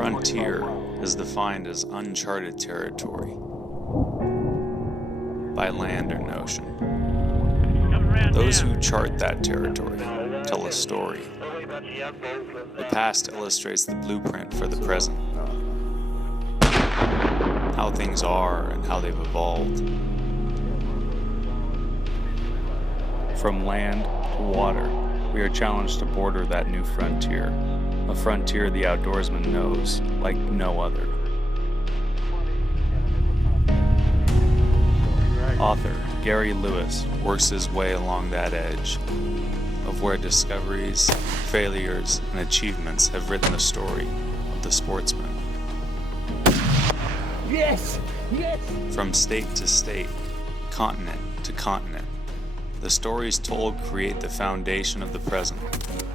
frontier is defined as uncharted territory by land or ocean. Those who chart that territory tell a story. The past illustrates the blueprint for the present, how things are and how they've evolved. From land to water, we are challenged to border that new frontier, a frontier the outdoorsman knows like no other. Author Gary Lewis works his way along that edge of where discoveries, failures, and achievements have written the story of the sportsman. Yes! Yes! From state to state, continent to continent, the stories told create the foundation of the present,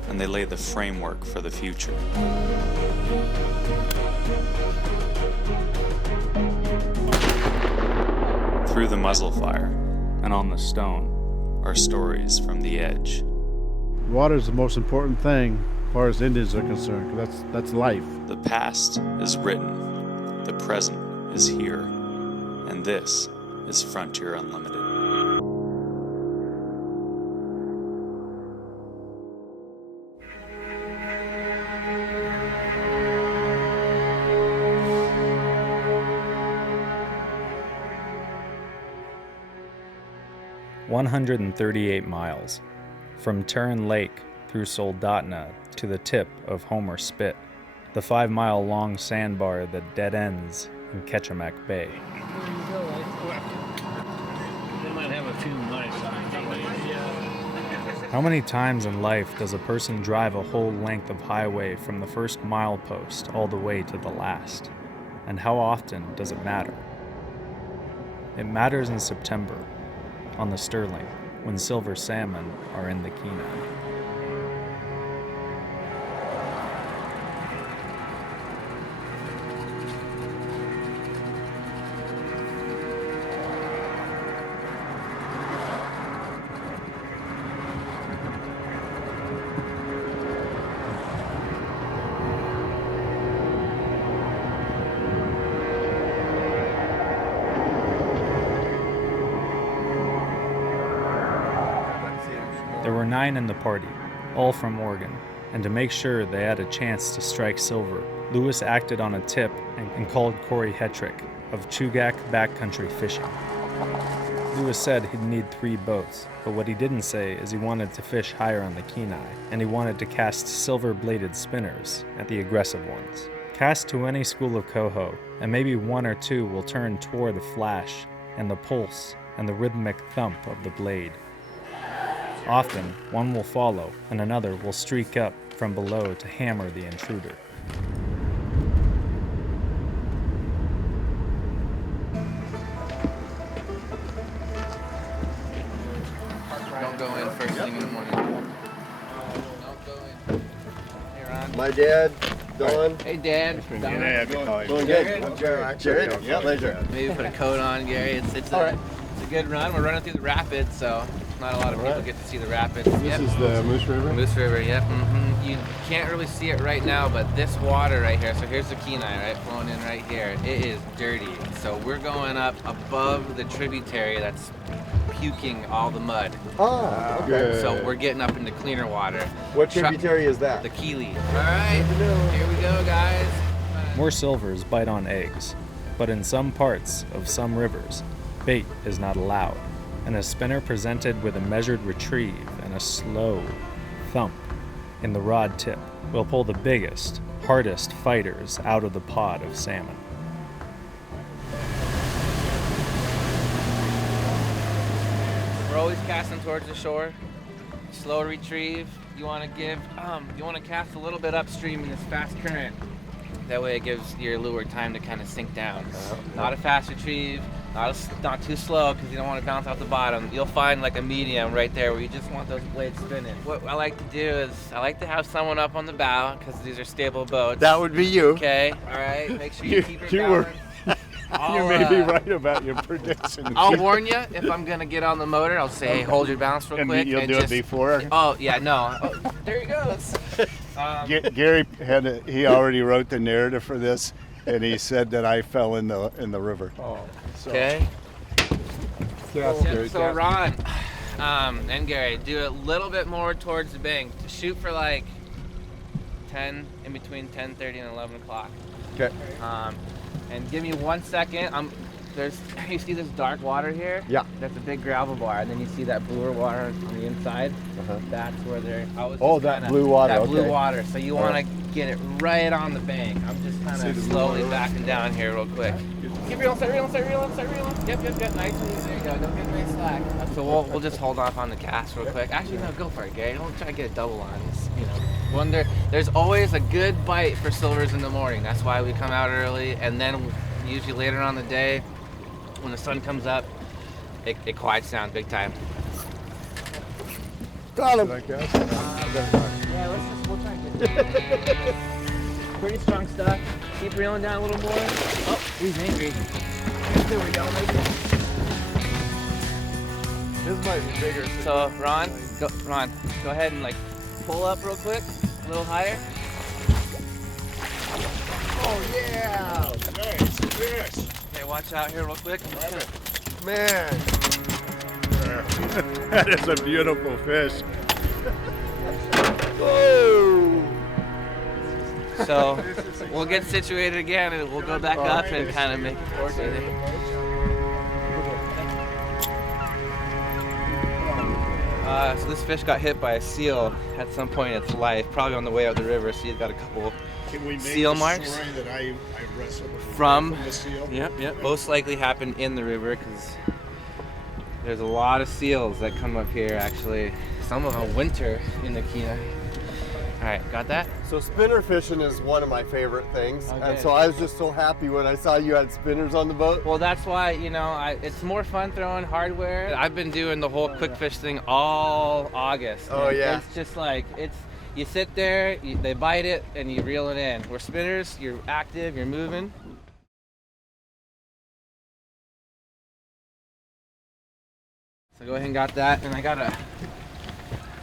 and they lay the framework for the future. Through the muzzle fire and on the stone are stories from the edge. Water is the most important thing as far as Indians are concerned, 'cause that's life. The past is written, the present is here, and this is Frontier Unlimited. "138 miles, from Turin Lake through Soldotna to the tip of Homer Spit, the 5-mile-long sandbar that dead ends in Ketchimak Bay. They might have a few nice How many times in life does a person drive a whole length of highway from the first milepost all the way to the last? And how often does it matter? It matters in September, on the Sterling, when silver salmon are in the Kenai. There were 9 in the party, all from Oregon, and to make sure they had a chance to strike silver, Lewis acted on a tip and called Corey Hetrick of Chugach Backcountry Fishing. Lewis said he'd need 3 boats, but what he didn't say is he wanted to fish higher on the Kenai, and he wanted to cast silver-bladed spinners at the aggressive ones. Cast to any school of coho, and maybe 1 or 2 will turn toward the flash and the pulse and the rhythmic thump of the blade. Often, one will follow, and another will streak up from below to hammer the intruder. Don't go in first thing in the morning. Don't go in. Hey, Ron. My dad, Don. Hey, Dad. Doing good. I'm Jared. Yeah, pleasure. Maybe put a coat on, Gary. It's a good run. We're running through the rapids, so not a lot of people get to see the rapids. This is the Moose River? Moose River, yep. You can't really see it right now, but this water right here, so here's the Kenai, right, flowing in right here. It is dirty. So we're going up above the tributary that's puking all the mud. Ah, okay. Good. So we're getting up into cleaner water. What tributary is that? The Keeley. All right, here we go, guys. More silvers bite on eggs, but in some parts of some rivers, bait is not allowed, and a spinner presented with a measured retrieve and a slow thump in the rod tip will pull the biggest, hardest fighters out of the pod of salmon. We're always casting towards the shore. Slow retrieve. You want to cast a little bit upstream in this fast current. That way it gives your lure time to kind of sink down. Not a fast retrieve, not too slow because you don't want to bounce off the bottom. You'll find like a medium right there where you just want those blades spinning. What I like to do is I like to have someone up on the bow because these are stable boats. That would be you. Okay, all right. Make sure you keep it balanced. You may be right about your prediction. I'll warn you if I'm gonna get on the motor. I'll say, hey, hold your balance real And quick. you'll do it before? Oh yeah, no. Oh, there he goes. Gary he already wrote the narrative for this, and he said that I fell in the river. Oh, okay. So Ron and Gary, do a little bit more towards the bank. Shoot for like 10, in between 10:30 and 11 o'clock. Okay. And give me 1 second. You see this dark water here? Yeah. That's a big gravel bar, and then you see that bluer water on the inside. Uh-huh. That's where they're. That blue water. That okay. blue water. So you want to get it right on the bank. I'm just kind of slowly backing down here real quick. Keep reeling, start reeling. Yep. Nice. There you go. Don't get very slack. So we'll just hold off on the cast real quick. Actually, no, go for it, Gary. Don't try to get a double on this. There's always a good bite for silvers in the morning. That's why we come out early, and then usually later on the day, when the sun comes up, it quiets down big time. Got him. We'll try and get pretty strong stuff. Keep reeling down a little more. Oh, he's angry. There we go. This might be bigger. So Ron, go ahead and like pull up real quick, a little higher. Oh yeah! Nice fish. Okay, watch out here real quick. Man. That is a beautiful fish. Whoa! So we'll get situated again, and we'll go back up and kind of make it coordinated. So this fish got hit by a seal at some point in its life, probably on the way out the river. So he's got a couple seal marks that I wrestled from the seal? Yep. Most likely happened in the river because there's a lot of seals that come up here. Actually, some of them winter in the Kenai. All right, got that? So spinner fishing is one of my favorite things, Okay. and so I was just so happy when I saw you had spinners on the boat. Well, that's why, it's more fun throwing hardware. I've been doing the whole quick fish thing all August. Oh, and yeah. It's just like, you sit there, they bite it, and you reel it in. We're spinners, you're active, you're moving. So go ahead and got that, and I got a...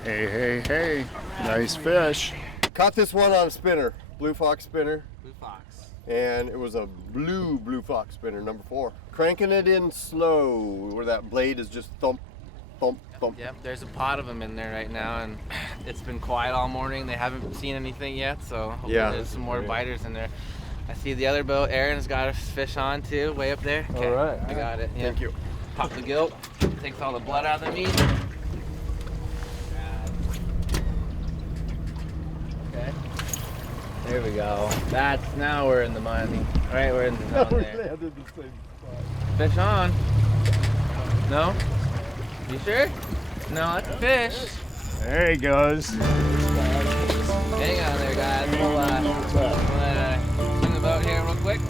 Hey. Nice fish. Caught this one on a spinner, Blue Fox spinner, blue fox. and it was a Blue Fox spinner, number 4. Cranking it in slow, where that blade is just thump. Yep, there's a pot of them in there right now, and it's been quiet all morning. They haven't seen anything yet, so hopefully there's some more biters in there. I see the other boat. Aaron's got a fish on too, way up there. Okay, All right. I got it. Yeah. Thank you. Pop the gilt, takes all the blood out of the meat. Okay. There we go. Now we're in the money. All right, we're in the zone there. Fish on. No? You sure? No, that's a fish. There he goes. Hang on there, guys. We'll swing the boat here real quick.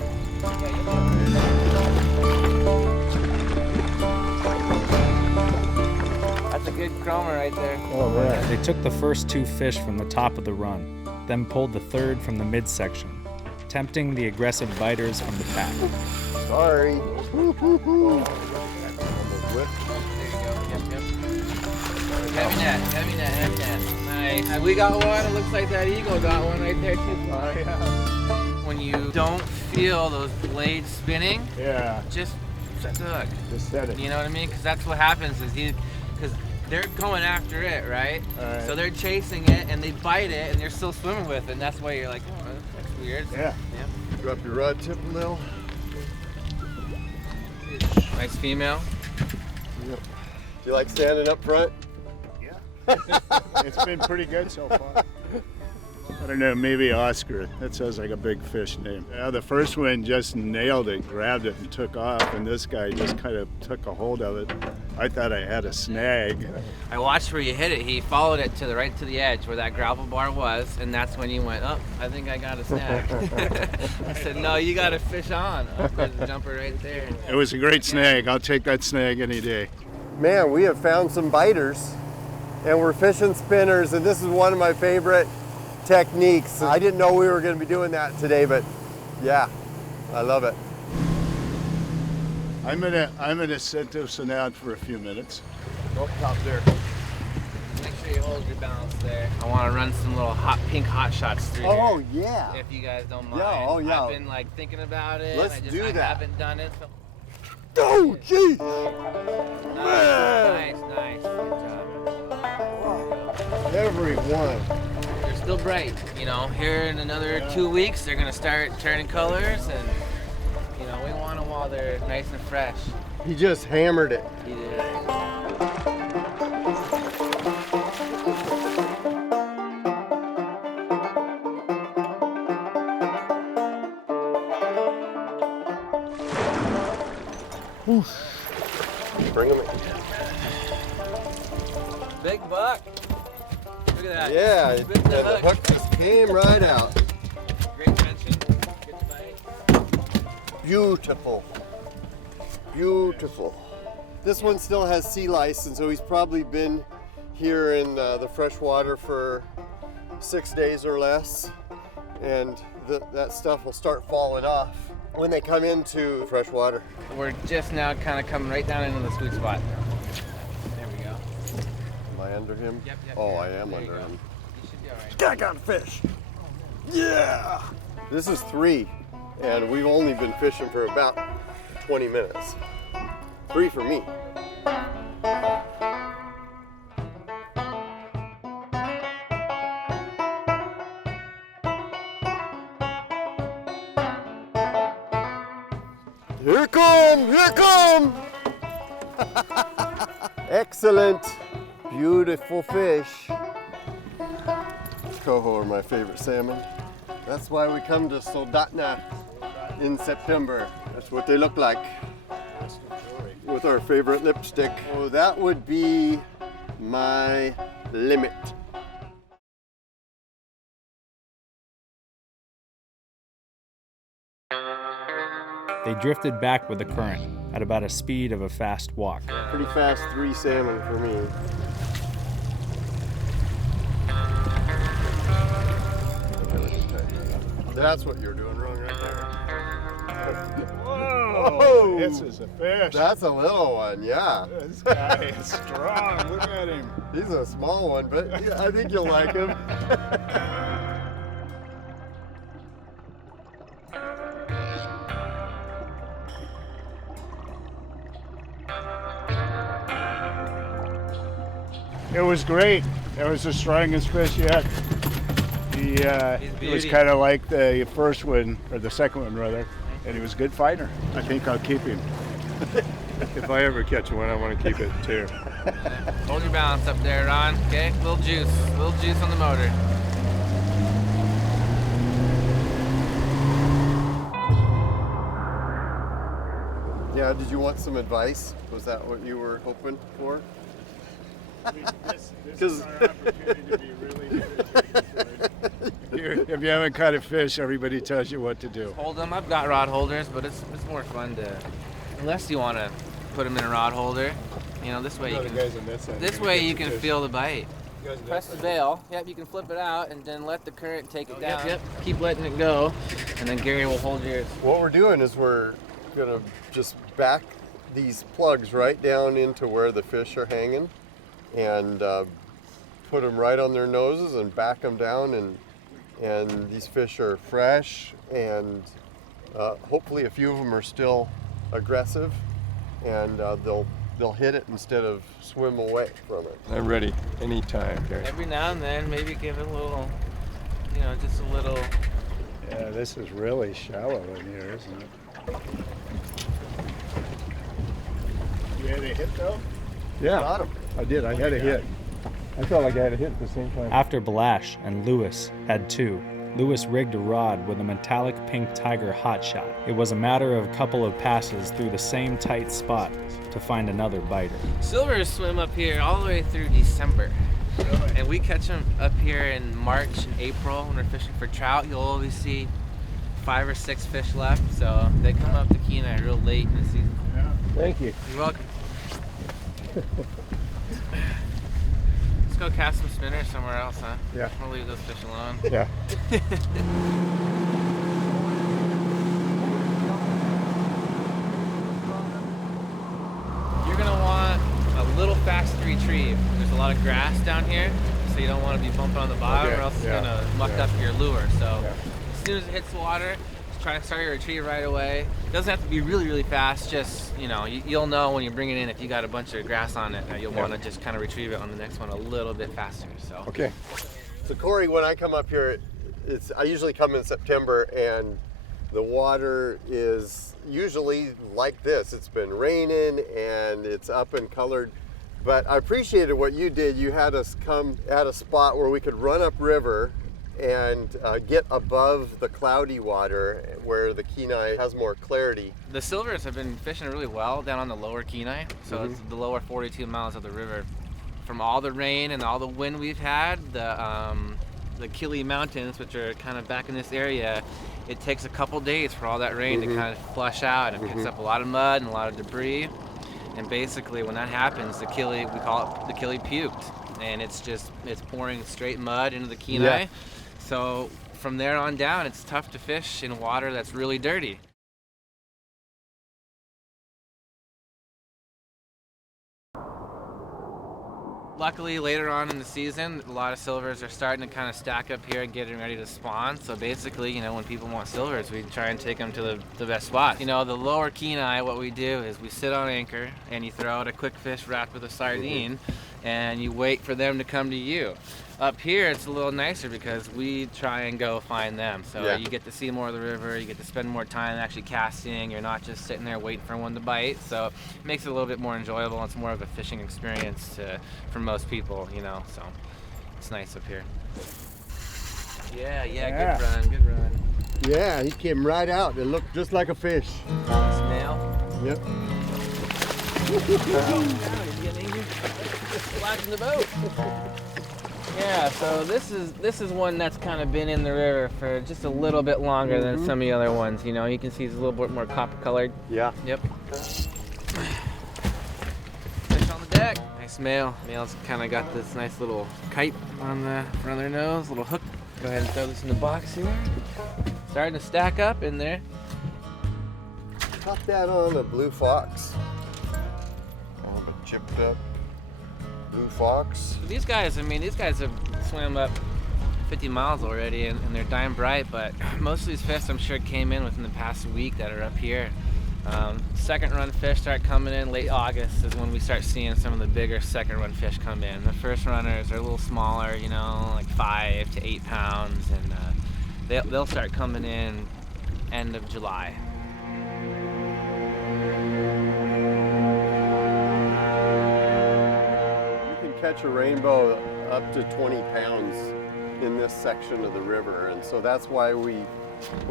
That's a good chromer right there. They took the first 2 fish from the top of the run, then pulled the third from the midsection, tempting the aggressive biters from the pack. Sorry. Heavy net. Nice. We got one. It looks like that eagle got one right there too. When you don't feel those blades spinning, Yeah. just hook. Just said it. You know what I mean? Because that's what happens because they're going after it, right? Alright. So they're chasing it and they bite it and they're still swimming with it. And that's why you're like, oh, that's weird. Yeah. Drop your rod tip a little. Nice female. Do you like standing up front? It's been pretty good so far. I don't know, maybe Oscar. That sounds like a big fish name. Yeah, the first one just nailed it, grabbed it, and took off, and this guy just kind of took a hold of it. I thought I had a snag. I watched where you hit it. He followed it right to the edge where that gravel bar was, and that's when you went, oh, I think I got a snag. I said, no, you got a fish on. Oh, there's a jumper right there. It was a great snag. I'll take that snag any day. Man, we have found some biters, and we're fishing spinners, and this is one of my favorite techniques. I didn't know we were going to be doing that today, but yeah, I love it. I'm gonna sit this one out for a few minutes. Oh, top there. Make sure you hold your balance there. I want to run some little pink hot shots through Oh, here, yeah. if you guys don't mind. Yeah, oh, yeah. I've been like thinking about it. Let's and do I that. haven't done it. So. Oh, geez. Nice. Good job. Everyone. They're still bright. You know, here in another 2 weeks, they're gonna start turning colors, and you know, we want them while they're nice and fresh. He just hammered it. He did. Bring him in. Big buck. Look at that. Yeah, and Ripped the the hook just came right out. Great tension. Good bite. Beautiful. Beautiful. This one still has sea lice, and so he's probably been here in the fresh water for 6 days or less. And that stuff will start falling off when they come into fresh water. We're just now kind of coming right down into the sweet spot. There we go. Am I under him? Yep. Oh, I am There you under go. him. You should be all right. I got a fish. Yeah. This is 3, and we've only been fishing for about 20 minutes. 3 for me. Here come! Excellent, beautiful fish. Coho are my favorite salmon. That's why we come to Soldotna in September. That's what they look like with our favorite lipstick. Oh, that would be my limit. They drifted back with the current at about a speed of a fast walk. Pretty fast 3 salmon for me. That's what you're doing wrong right there. Whoa! This is a fish. That's a little one, yeah. This guy is strong. Look at him. He's a small one, but I think you'll like him. It was great. That was the strongest fish yet. He was kind of like the first one, or the second one rather, and he was a good fighter. I think I'll keep him. If I ever catch one, I want to keep it too. Hold your balance up there, Ron. Okay, little juice on the motor. Yeah, did you want some advice? Was that what you were hoping for? This is our opportunity to be really good. If you haven't caught a fish, everybody tells you what to do. Hold them. I've got rod holders, but it's more fun to, unless you want to put them in a rod holder. You know, this way you can feel the bite. Press the bail. Yep, you can flip it out and then let the current take it down. Yep. Keep letting it go, and then Gary will hold yours. What we're doing is we're gonna just back these plugs right down into where the fish are hanging, and put them right on their noses and back them down, and these fish are fresh, and hopefully a few of them are still aggressive, and they'll hit it instead of swim away from it. I'm ready anytime, Gary. Every now and then, maybe give it a little, just a little. Yeah, this is really shallow in here, isn't it? You had a hit though? Yeah, Got him. I did. I had a hit. I felt like I had a hit at the same time. After Balash and Lewis had 2, Lewis rigged a rod with a metallic pink Tiger hotshot. It was a matter of a couple of passes through the same tight spot to find another biter. Silvers swim up here all the way through December. And we catch them up here in March and April when we're fishing for trout. You'll always see 5 or 6 fish left, so they come up to Kenai real late in the season. Thank you. You're welcome. Let's go cast some spinners somewhere else, huh? Yeah. We'll leave those fish alone. Yeah. retrieve. There's a lot of grass down here, so you don't want to be bumping on the bottom, Okay, or else it's yeah, gonna muck up your lure. So Yeah. as soon as it hits the water, just try to start your retrieve right away. It doesn't have to be really, really fast. Just, you know, you'll know when you bring it in if you got a bunch of grass on it. You'll want to just kind of retrieve it on the next one a little bit faster. So. Okay. So Corey, when I come up here, I usually come in September, and the water is usually like this. It's been raining and it's up and colored. But I appreciated what you did. You had us come at a spot where we could run upriver and get above the cloudy water where the Kenai has more clarity. The silvers have been fishing really well down on the lower Kenai, so it's the lower 42 miles of the river. From all the rain and all the wind we've had, the Kili Mountains, which are kind of back in this area, it takes a couple days for all that rain to kind of flush out, and it picks up a lot of mud and a lot of debris. And basically, when that happens, we call it the Kili puked, and it's pouring straight mud into the Kenai. Yeah. So from there on down, it's tough to fish in water that's really dirty. Luckily, later on in the season, a lot of silvers are starting to kind of stack up here and getting ready to spawn. So basically, you know, when people want silvers, we try and take them to the best spot. You know, the lower Kenai, what we do is we sit on anchor and you throw out a quick fish wrapped with a sardine and you wait for them to come to you. Up here, it's a little nicer because we try and go find them. So you get to see more of the river, you get to spend more time actually casting. You're not just sitting there waiting for one to bite. So it makes it a little bit more enjoyable. It's more of a fishing experience for most people, you know, so it's nice up here. Yeah, good run. Yeah, he came right out. It looked just like a fish. Smell. Yep. He's getting angry. Splashing the boat. Yeah, so this is one that's kind of been in the river for just a little bit longer than some of the other ones. You know, you can see it's a little bit more copper colored. Yeah. Yep. Fish on the deck. Nice male. Male's kind of got this nice little kite on the front of their nose, little hook. Go ahead and throw this in the box here. Starting to stack up in there. Caught that on a blue fox. Kind of a chipped up blue fox. These guys have swam up 50 miles already and they're dying bright, but most of these fish I'm sure came in within the past week that are up here. Second run fish start coming in late August is when we start seeing some of the bigger second run fish come in. The first runners are a little smaller, you know, like 5 to 8 pounds, and they'll start coming in end of July. Catch a rainbow up to 20 pounds in this section of the river, and so that's why when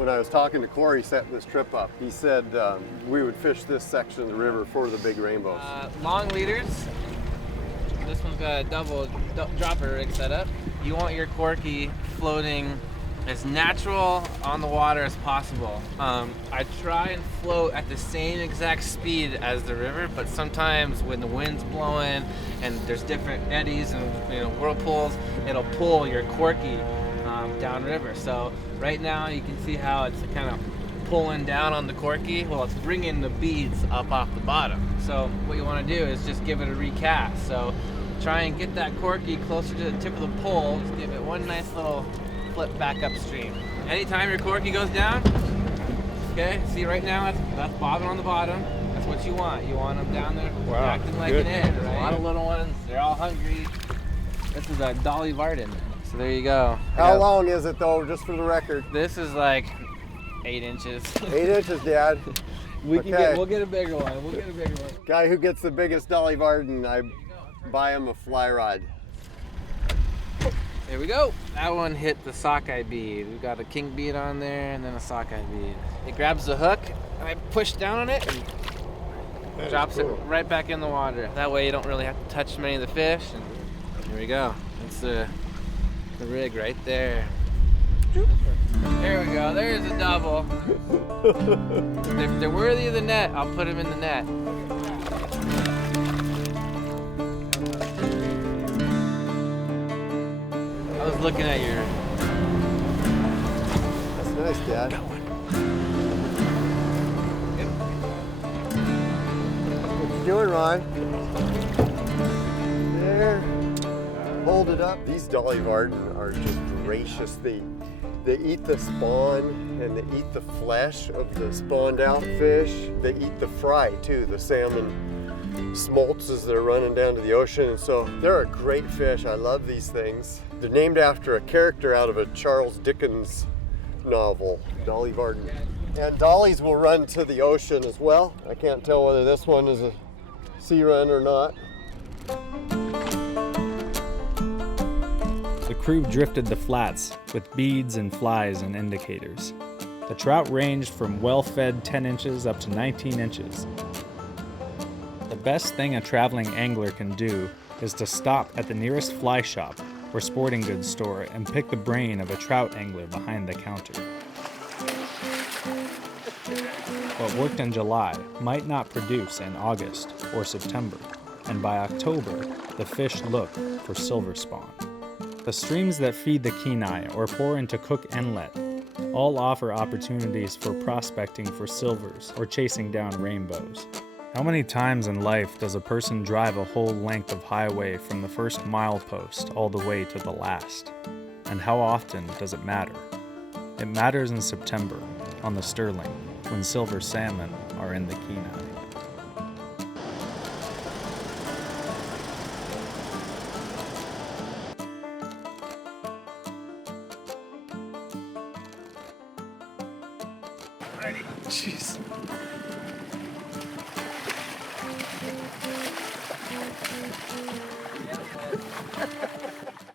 I was talking to Corey setting this trip up, he said we would fish this section of the river for the big rainbows. Long leaders. This one's got a double dropper rig set up. You want your corky floating as natural on the water as possible. I try and float at the same exact speed as the river, but sometimes when the wind's blowing and there's different eddies and, you know, whirlpools, it'll pull your corky downriver. So right now you can see how it's kind of pulling down on the corky. Well, it's bringing the beads up off the bottom. So what you want to do is just give it a recast. So try and get that corky closer to the tip of the pole. Just give it one nice little flip back upstream. Anytime your corky goes down, okay, see right now that's bobbing on the bottom. That's what you want. You want them down there acting like an egg, right? A lot of little ones, they're all hungry. This is a Dolly Varden. So there you go. How long is it though, just for the record? This is like 8 inches. 8 inches, Dad. We'll get a bigger one. We'll get a bigger one. Guy who gets the biggest Dolly Varden, I buy him a fly rod. There we go. That one hit the sockeye bead. We've got a kink bead on there and then a sockeye bead. It grabs the hook and I push down on it and drops it right back in the water. That way you don't really have to touch many of the fish. And here we go. That's the rig right there. There we go. There's a double. If they're worthy of the net, I'll put them in the net. I was looking at your... That's nice, Dad. What you doing, Ron? there. Hold it up. These Dolly Varden are just gracious. They eat the spawn and they eat the flesh of the spawned out fish. They eat the fry too, the salmon smolts as they're running down to the ocean. And so they're a great fish. I love these things. They're named after a character out of a Charles Dickens novel, Dolly Varden. And dollies will run to the ocean as well. I can't tell whether this one is a sea run or not. The crew drifted the flats with beads and flies and indicators. The trout ranged from well-fed 10 inches up to 19 inches. The best thing a traveling angler can do is to stop at the nearest fly shop or sporting goods store and pick the brain of a trout angler behind the counter. What worked in July might not produce in August or September, and by October, the fish look for silver spawn. The streams that feed the Kenai or pour into Cook Inlet all offer opportunities for prospecting for silvers or chasing down rainbows. How many times in life does a person drive a whole length of highway from the first milepost all the way to the last? And how often does it matter? It matters in September, on the Sterling, when silver salmon are in the Kenai. Jeez.